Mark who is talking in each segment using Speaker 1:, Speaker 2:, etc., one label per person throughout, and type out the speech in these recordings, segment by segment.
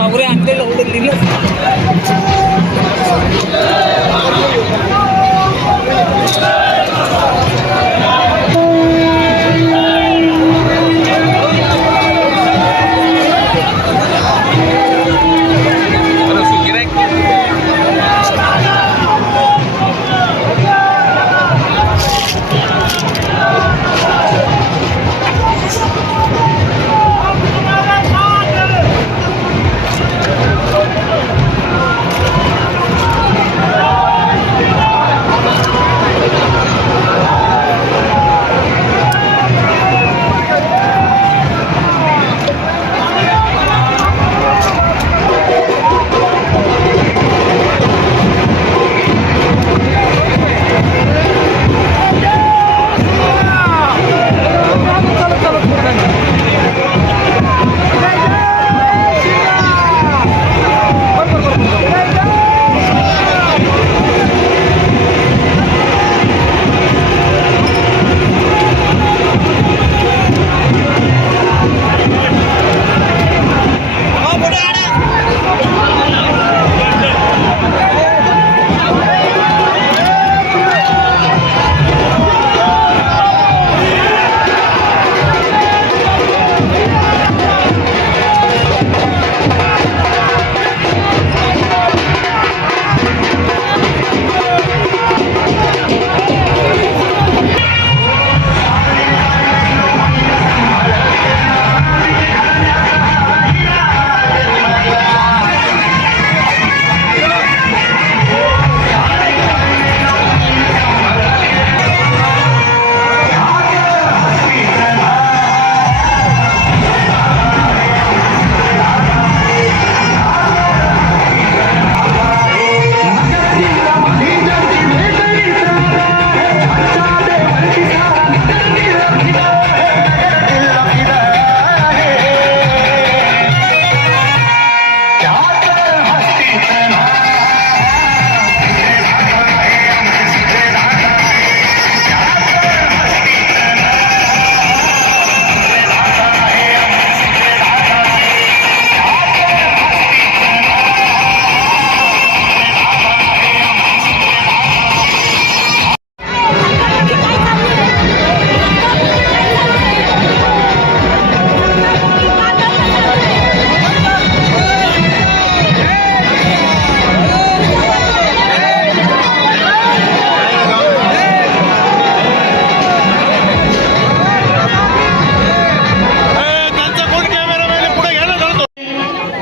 Speaker 1: ahora antes lo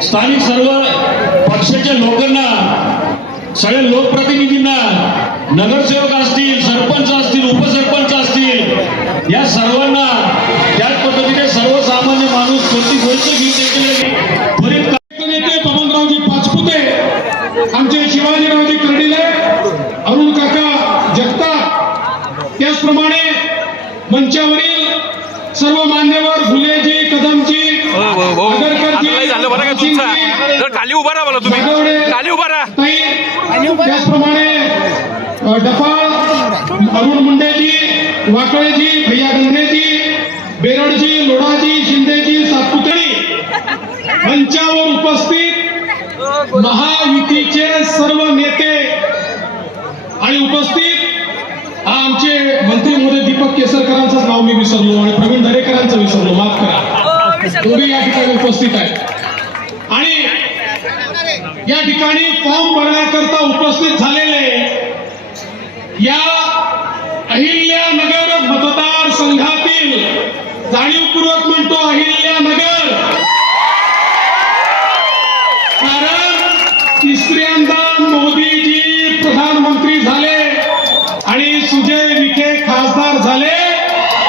Speaker 1: स्थानिक सर्व पक्षाच्या लोकांना सगळ्या लोकप्रतिनिधींना नगरसेवक असतील सरपंच असतील उपसरपंच असतील या सर्वांना त्याच पद्धतीने सर्वसामान्य माणूस कोणती गोष्ट घेऊन देखील त्वरित का-
Speaker 2: नेते पाचपुते आमचे शिवाजीराव कर्डिले अरुण काका जगताप त्याचप्रमाणे मंचावरील सर्व मान्यवर फुलेजी कदमजी
Speaker 3: हो हो हो आता
Speaker 2: आगरकरजी,
Speaker 3: काही झालं बरं का तुमचा
Speaker 2: सिंगजी,
Speaker 3: जर खाली उभा राहा मला तुम्ही
Speaker 2: जाधवडे,
Speaker 3: खाली उभा राहा
Speaker 2: ताई त्याचप्रमाणे अ, डफाळ अरुण मुंडेजी वाकळेजी भैया गंगेजी बेरडजी लोढाजी शिंदेजी सातपुतळी मंचावर उपस्थित महायुतीचे सर्व नेते आणि उपस्थित आमचे मंत्री मोदी दीपक केसरकरांचं नाव मी विसरलो आणि प्रवीण दरेकरांचं विसरलो. माफ करा. तुम्ही या ठिकाणी उपस्थित आहेत. आणि या ठिकाणी फॉर्म भरण्याकरता उपस्थित झालेले या जाणीवपूर्वक म्हणतो अहिल्यानगर. कारण तिसऱ्यांदा मोदीजी प्रधानमंत्री झाले आणि सुजय विखे खासदार झाले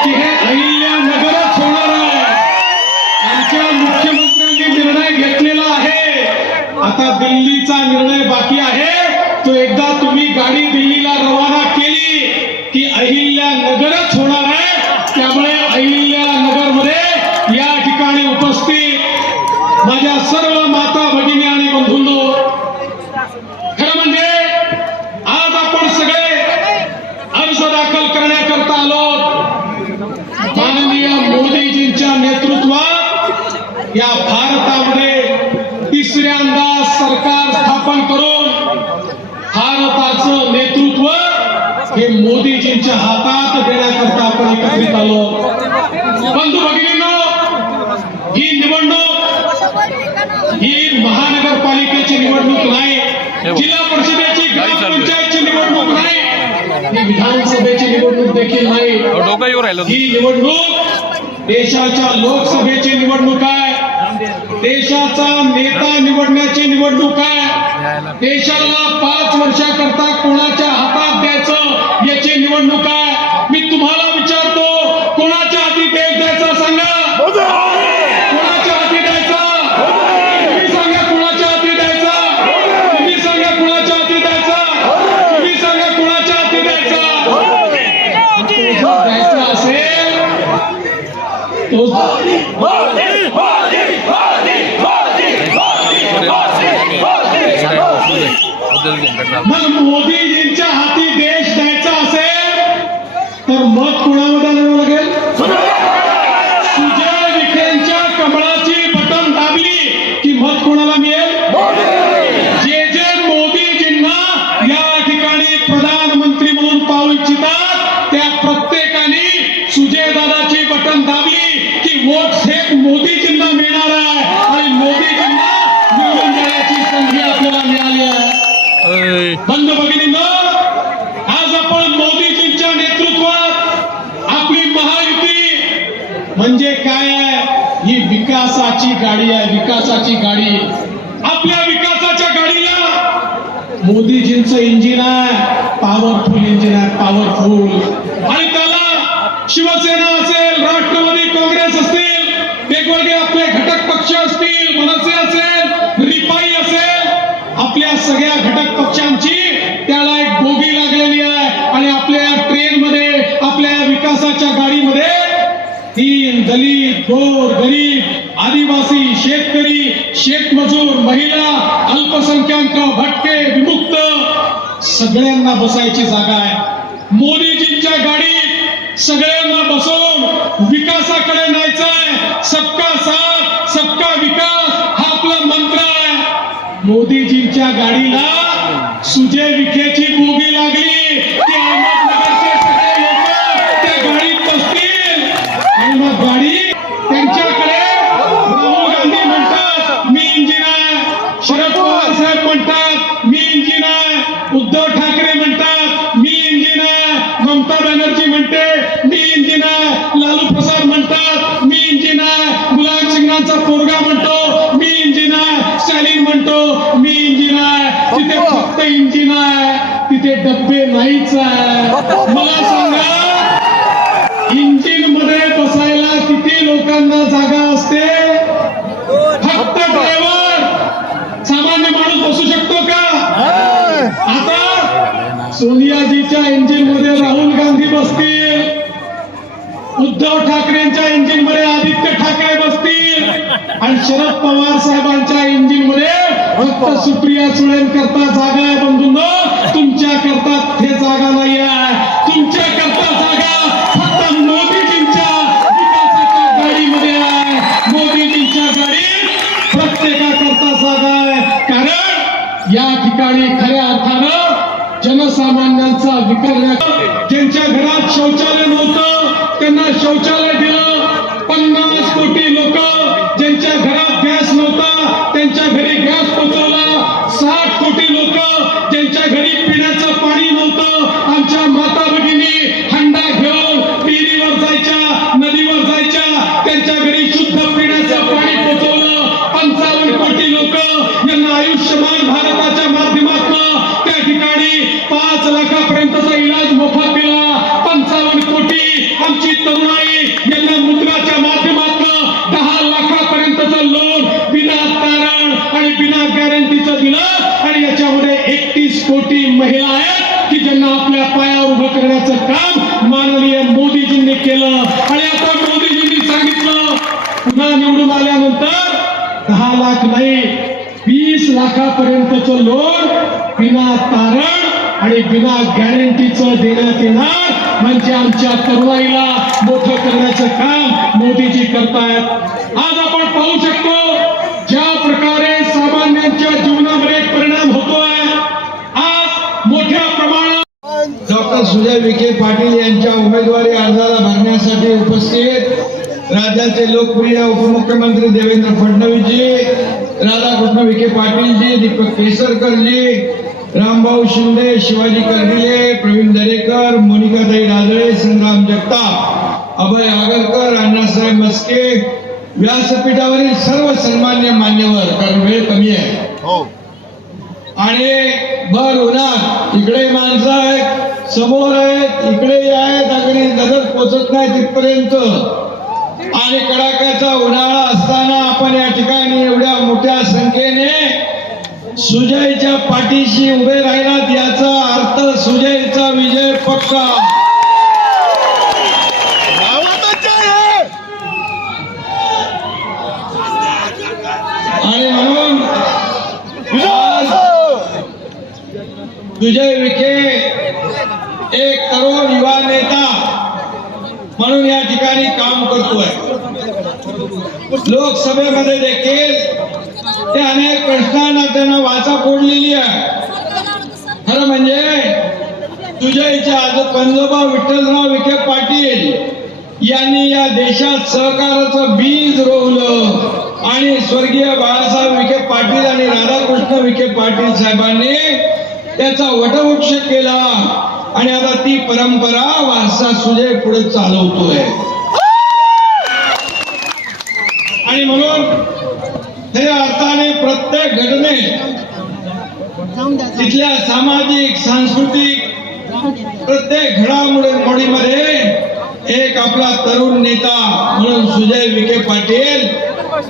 Speaker 2: की हे अहिल्यानगरच होणार आहे आमच्या मुख्यमंत्र्यांनी निर्णय घेतलेला आहे आता दिल्लीचा निर्णय बाकी आहे तो एकदा तुम्ही गाडी दिल्लीला रवाना केली की अहिल्यानगरच होणार आहे त्यामुळे अहिल्यानगरमध्ये या ठिकाणी उपस्थित माझ्या सर्व माता भगिनी आणि बंधूंनो खरं म्हणजे आज आपण सगळे अर्ज दाखल करण्याकरता आलो माननीय मोदीजींच्या नेतृत्वात या भारतामध्ये तिसऱ्यांदा सरकार स्थापन करून भारताचं नेतृत्व हे मोदीजींच्या हातात आलो बंधू भगिनींनो ही निवडणूक ही महानगरपालिकेची निवडणूक नाही जिल्हा परिषदेची ग्रामपंचायतची निवडणूक नाही ही विधानसभेची निवडणूक देखील नाही. ही निवडणूक देशाच्या लोकसभेची निवडणूक आहे. देशाचा नेता निवडण्याची निवडणूक आहे. देशाला पाच वर्षाकरता कोणाच्या हातात द्यायचं याची निवडणूक आहे. मी तुम्हाला गाडी आहे विकासाची गाडी. आपल्या विकासाच्या गाडीला! मोदीजींचं इंजिन आहे पॉवरफुल इंजिन आहे पॉवरफुल आणि त्याला शिवसेना असेल राष्ट्रवादी काँग्रेस असतील वेगवेगळे आपले घटक पक्ष असतील मनसे असेल रिपाई असेल आपल्या सगळ्या घटक पक्षांची त्याला एक बोगी लागलेली आहे आणि आपल्या या ट्रेनमध्ये आपल्या या विकासाच्या गाडीमध्ये दीन दलित गोर गरीब आदिवासी शेतकरी शेतमजूर महिला अल्पसंख्याक भटके विमुक्त सगळ्यांना बसायची जागा आहे. मोदीजींच्या गाडीत सगळ्यांना बसवून विकासाकडे न्यायचंय सबका साथ सबका विकास हा आपला मंत्र आहे. मोदीजींच्या गाडीला सुजय विखे बोगी लागली की अहमदनगरचे सगळे लोक त्या गाडीत बसतील आणि मग गाडी त्यांच्याकडे राहुल गांधी म्हणतात मी इंजिन आहे शरद पवार साहेब म्हणतात मी इंजिन आहे उद्धव ठाकरे म्हणतात मी इंजिन आहे ममता बॅनर्जी म्हणते मी इंजिन आहे लालू प्रसाद म्हणतात मी इंजिन आहे मुलायम सिंगांचा पोरगा म्हणतो मी इंजिन आहे तिथे डब्बे नाहीच आहे. मला सांगा इंजिनमध्ये बसायला किती लोकांना जागा असते? फक्त ड्रायव्हर सामान्य माणूस बसू शकतो का? आता सोनियाजीच्या इंजिनमध्ये राहुल गांधी बसतील. उद्धव ठाकरेंच्या इंजिनमध्ये आदित्य ठाकरे बसतील. आणि शरद पवार साहेबांच्या इंजिनमध्ये फक्त सुप्रिया सुळेन करता जागा आहे बंधूंनो. तुमच्या करता हे जागा नाही आहे तुमच्या करता जागा लाखापर्यंतचं लोन बिना तारण आणि बिना गॅरंटीचं देण्यात येणार. म्हणजे आमच्या तरुणाईला मोठं करण्याचं काम मोदीजी करतायत. आज आपण पाहू शकतो ज्या प्रकारे सामान्यांच्या जीवनामध्ये परिणाम होतोय आज मोठ्या प्रमाणात
Speaker 4: डॉक्टर सुजय विखे पाटील यांच्या उमेदवारी अर्जाला भरण्यासाठी उपस्थित. राज्याचे लोकप्रिय उपमुख्यमंत्री देवेंद्र फडणवीसजी राधाकृष्ण विखे पाटीलजी दीपक केसरकरजी रामभाऊ शिंदे शिवाजी कर्डिले प्रवीण दरेकर मोनिकाताई राजळे संग्राम जगताप अभय आगरकर अण्णासाहेब मस्के व्यासपीठावरील सर्व सन्मान्य मान्यवर कारण वेळ कमी आहे. आणि भर उन्हात इकडे माणसं आहेत समोर आहेत इकडे आहेत अगदी नजर पोचत नाही तिथपर्यंत. आणि कडाक्याचा उन्हाळा असताना आपण या ठिकाणी एवढ्या मोठ्या संख्येने सुजयच्या पाठीशी उभे राहिलात याचा अर्थ सुजयचा विजय पक्का आणि म्हणून विजय विखे एक तरुण युवा नेता म्हणून या ठिकाणी काम करतोय लोकसभेमध्ये देखील ते अनेक प्रश्नांना त्यांना वाचा फोडलेली आहे. खरं म्हणजे तुझ्या इच्छा आज पंजोबा विठ्ठलराव विखे पाटील यांनी या देशात सहकाराचं बीज रोवलं आणि स्वर्गीय बाळासाहेब विखे पाटील आणि राधाकृष्ण विखे पाटील साहेबांनी त्याचा वटवृक्ष केला आणि आता ती परंपरा वारसा सुजय पुढे चालवतोय आणि म्हणून खऱ्या अर्थाने प्रत्येक घटनेत तिथल्या सामाजिक सांस्कृतिक प्रत्येक घडामोडीमध्ये एक आपला तरुण नेता म्हणून सुजय विखे पाटील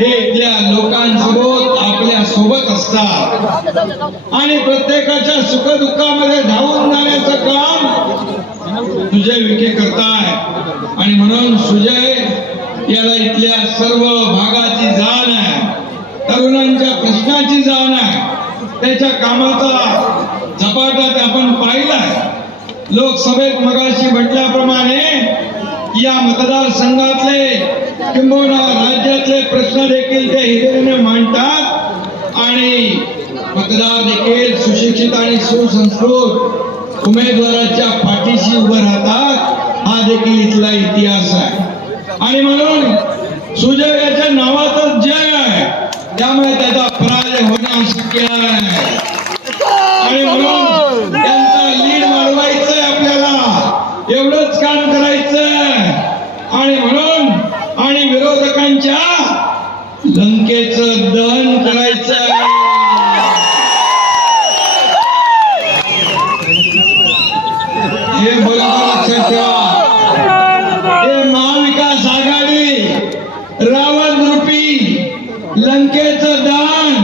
Speaker 4: हे इथल्या लोकांसोबत आपल्यासोबत असतात. आणि प्रत्येकाच्या सुखदुःखामध्ये धावून जाण्याचं काम सुजय विखे करताय आणि म्हणून सुजय याला इथल्या सर्व भागाची तरुणांच्या प्रश्नाची जाण आहे. त्याच्या कामाचा झपाट्यात आपण पाहिलाय. लोकसभेत मगाशी म्हटल्याप्रमाणे या मतदारसंघातले किंबहुना राज्यातले प्रश्न देखील ते हिरेने मांडतात. आणि मतदार देखील सुशिक्षित आणि सुसंस्कृत उमेदवाराच्या पाठीशी उभं राहतात. हा देखील इथला इतिहास आहे. आणि म्हणून सुजय याच्या नावातच जय आहे. त्यामुळे त्याचा पराजय आहे आणि म्हणून त्यांचा लीड वाढवायचंय आपल्याला एवढंच काम करायचं आणि म्हणून आणि विरोधकांच्या लंकेचं दहन करायचंय लंकेचं दान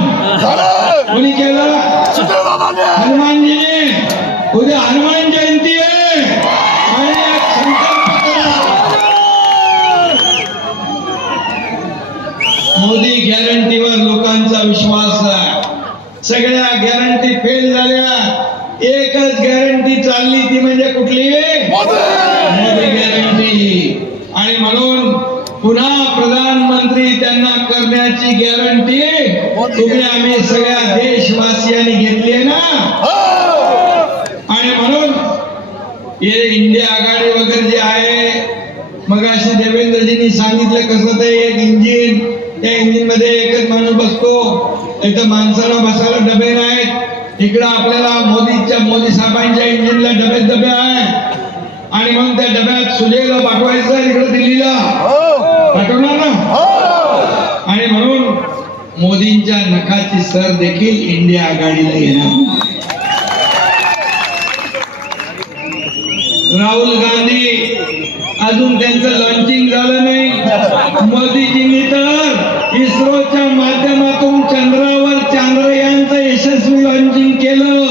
Speaker 4: कोणी केलं हनुमानजीने उद्या हनुमान जयंती आहे आणि एक संकल्प करा. मोदी गॅरंटीवर लोकांचा विश्वास आहे सगळ्या गॅरंटी फेल झाल्या एकच गॅरंटी चालली ती म्हणजे कुठली मोदी गॅरंटी आणि म्हणून पुन्हा प्रधानमंत्री त्यांना करण्याची गॅरंटी तुम्ही आम्ही सगळ्या देशवासियांनी घेतली आहे ना? आणि म्हणून हे इंडिया आघाडी वगैरे जे आहे मग असे देवेंद्रजींनी सांगितलं कसं ते एक इंजिन त्या इंजिनमध्ये एकच माणूस बसतो. इथं माणसाला बसायला डबे नाहीत. इकडं आपल्याला मोदीच्या मोदी साहेबांच्या इंजिनला डबे डबे आहे आणि मग त्या डब्यात सुजयला पाठवायचं इकडे दिल्लीला. पाठवणार ना? आणि म्हणून मोदींच्या नखाची सर देखील इंडिया आघाडीला येणार. राहुल गांधी अजून त्यांचं लॉन्चिंग झालं नाही मोदीजींनी तर इस्रोच्या माध्यमातून चंद्रावर चांद्रयानचं यशस्वी लॉन्चिंग केलं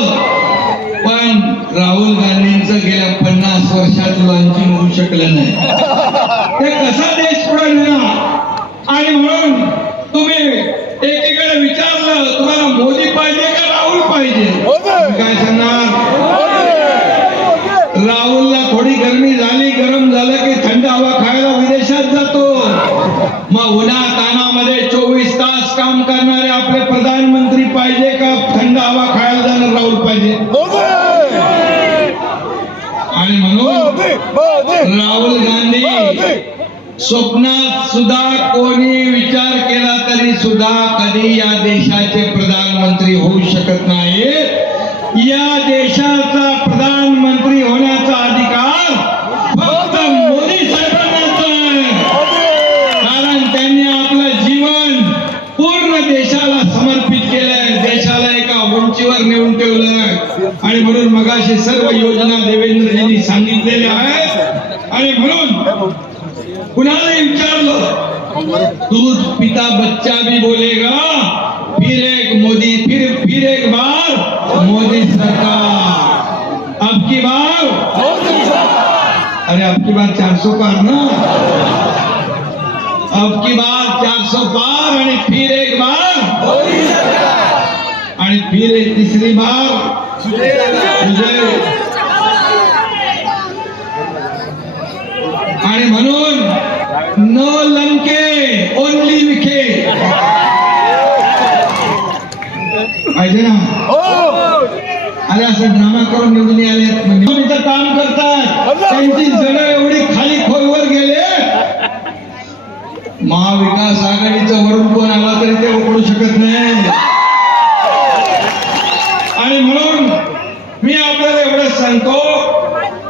Speaker 4: पण राहुल गांधींचं गेल्या पन्नास वर्षात लॉन्चिंग होऊ शकलं नाही ते कसा देश पुढे नेणार आणि म्हणून तुम्ही एकीकडे विचारलं तुम्हाला मोदी पाहिजे का राहुल पाहिजे तुम्ही काय सांगणार राहुलला थोडी गरमी झाली गरम झालं की थंड हवा खायला विदेशात जातो मग उन्हा तानामध्ये चोवीस तास काम करणारे आपले प्रधानमंत्री पाहिजे का थंड हवा खायला जाणार राहुल पाहिजे आणि म्हणून राहुल गांधी. स्वप्नात सुद्धा कोणी विचार केला तरी सुद्धा कधी या देशाचे प्रधानमंत्री होऊ शकत नाही. या देशाचा प्रधानमंत्री होण्याचा अधिकार फक्त मोदी साहेबांनाच आहे. कारण त्यांनी आपलं जीवन पूर्ण देशाला समर्पित केलंय. देशाला एका उंचीवर नेऊन ठेवलंय. आणि म्हणून मगाशी सर्व योजना देवेंद्रजींनी सांगितलेल्या आहेत आणि म्हणून कुणालाही विचारलं दूध पिता बच्चा भी बोलेगा फिर एक मोदी फिर फिर एक बार मोदी सरकार अब की बार अरे अब की बार चार सौ पार ना? अब की बार चार सौ पार आणि फिर एक बार? आणि फिर एक तिसरी बार? विजय. आणि म्हणून नो लंके ओनली विखे. पाहिजे ना? हो. अरे असं ड्रामा करून निवडून आले इथं काम करतात. त्यांची जड एवढी खाली खोलवर गेले. महाविकास आघाडीचं वरून कोण आला तरी ते उकडू शकत नाही. आणि म्हणून मी आपल्याला एवढं सांगतो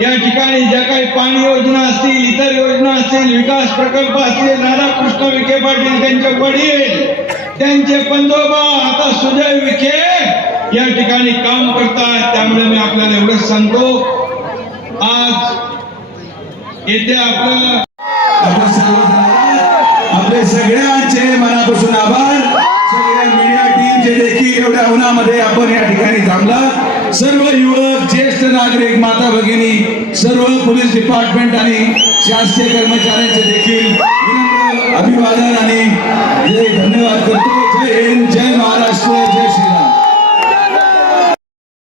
Speaker 4: या ठिकाणी ज्या काही पाणी योजना असतील इतर योजना असतील विकास प्रकल्प असतील राधाकृष्ण विखे पाटील त्यांचे वडील त्यांचे पंजोबा आता सुजय विखे या ठिकाणी काम करतात त्यामुळे मी आपल्याला एवढंच सांगतो. आज येथे आपल्याला
Speaker 5: आपले सगळ्यांचे मनापासून आभार. सगळ्या मीडिया टीमचे देखील एवढ्या उन्हामध्ये आपण या ठिकाणी थांबला सर्व युवक ज्येष्ठ नागरिक माता भगिनी सर्व पोलीस डिपार्टमेंट आणि शासकीय कर्मचाऱ्यांचे देखील अभिवादन आणि जे धन्यवाद करतो. जय हिंद जय महाराष्ट्र जय श्रीराम.